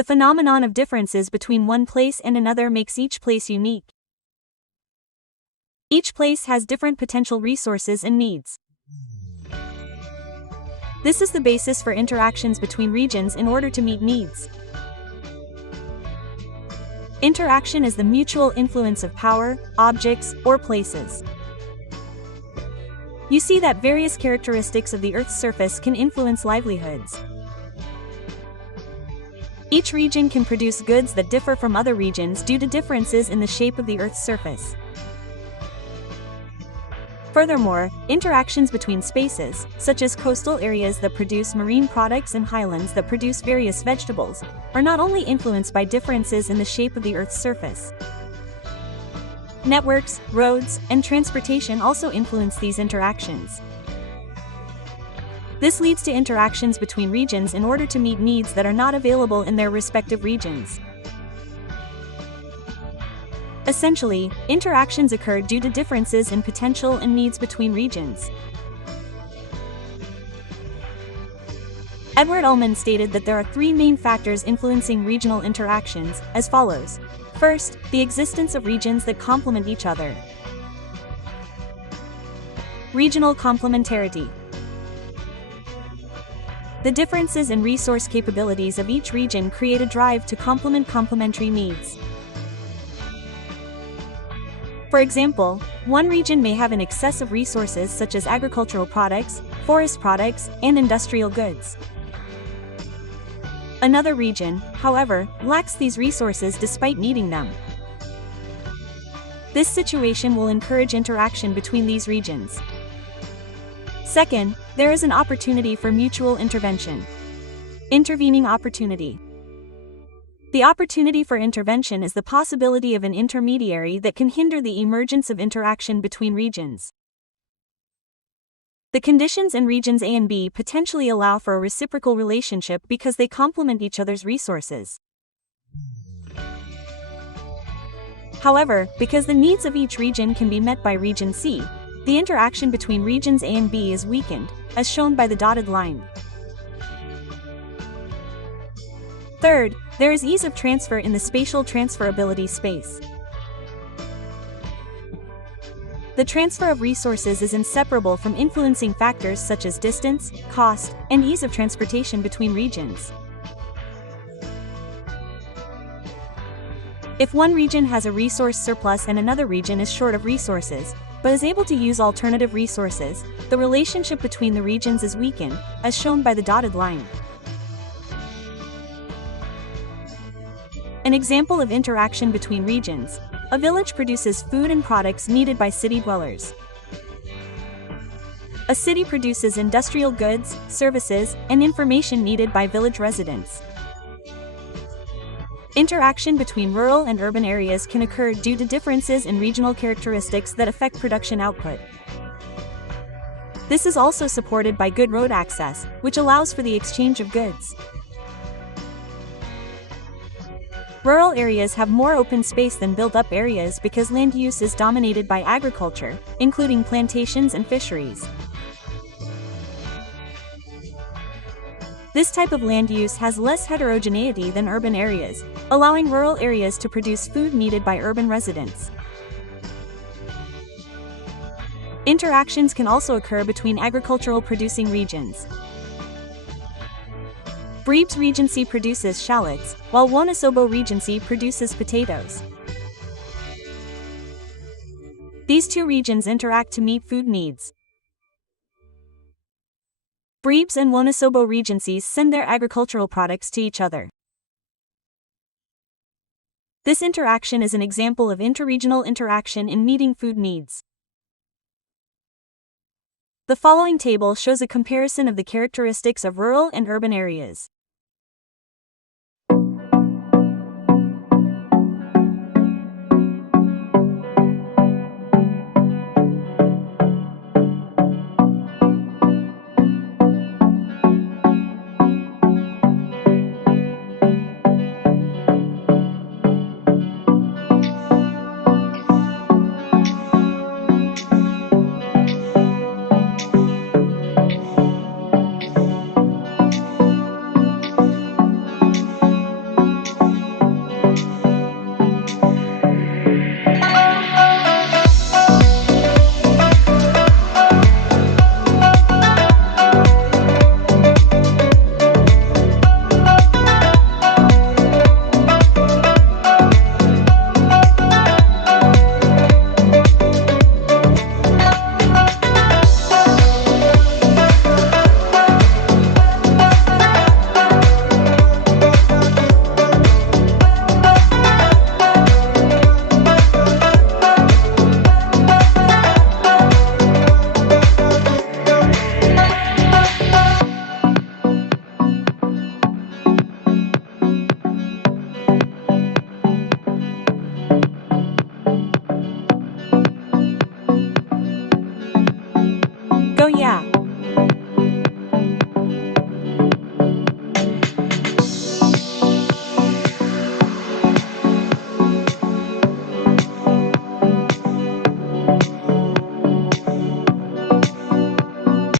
The phenomenon of differences between one place and another makes each place unique. Each place has different potential resources and needs. This is the basis for interactions between regions in order to meet needs. Interaction is the mutual influence of power, objects, or places. You see that various characteristics of the Earth's surface can influence livelihoods. Each region can produce goods that differ from other regions due to differences in the shape of the Earth's surface. Furthermore, interactions between spaces, such as coastal areas that produce marine products and highlands that produce various vegetables, are not only influenced by differences in the shape of the Earth's surface. Networks, roads, and transportation also influence these interactions. This leads to interactions between regions in order to meet needs that are not available in their respective regions. Essentially, interactions occur due to differences in potential and needs between regions. Edward Ullman stated that there are three main factors influencing regional interactions, as follows. First, the existence of regions that complement each other. Regional complementarity. The differences in resource capabilities of each region create a drive to complement complementary needs. For example, one region may have an excess of resources such as agricultural products, forest products, and industrial goods. Another region, however, lacks these resources despite needing them. This situation will encourage interaction between these regions. Second, there is an opportunity for mutual intervention. Intervening opportunity. The opportunity for intervention is the possibility of an intermediary that can hinder the emergence of interaction between regions. The conditions in regions A and B potentially allow for a reciprocal relationship because they complement each other's resources. However, because the needs of each region can be met by region C, the interaction between regions A and B is weakened, as shown by the dotted line. Third, there is ease of transfer in the spatial transferability space. The transfer of resources is inseparable from influencing factors such as distance, cost, and ease of transportation between regions. If one region has a resource surplus and another region is short of resources, but is able to use alternative resources, the relationship between the regions is weakened, as shown by the dotted line. An example of interaction between regions: a village produces food and products needed by city dwellers. A city produces industrial goods, services, and information needed by village residents. Interaction between rural and urban areas can occur due to differences in regional characteristics that affect production output. This is also supported by good road access, which allows for the exchange of goods. Rural areas have more open space than built-up areas because land use is dominated by agriculture, including plantations and fisheries. This type of land use has less heterogeneity than urban areas, allowing rural areas to produce food needed by urban residents. Interactions can also occur between agricultural producing regions. Brebes Regency produces shallots, while Wonosobo Regency produces potatoes. These two regions interact to meet food needs. Brebes and Wonosobo Regencies send their agricultural products to each other. This interaction is an example of interregional interaction in meeting food needs. The following table shows a comparison of the characteristics of rural and urban areas.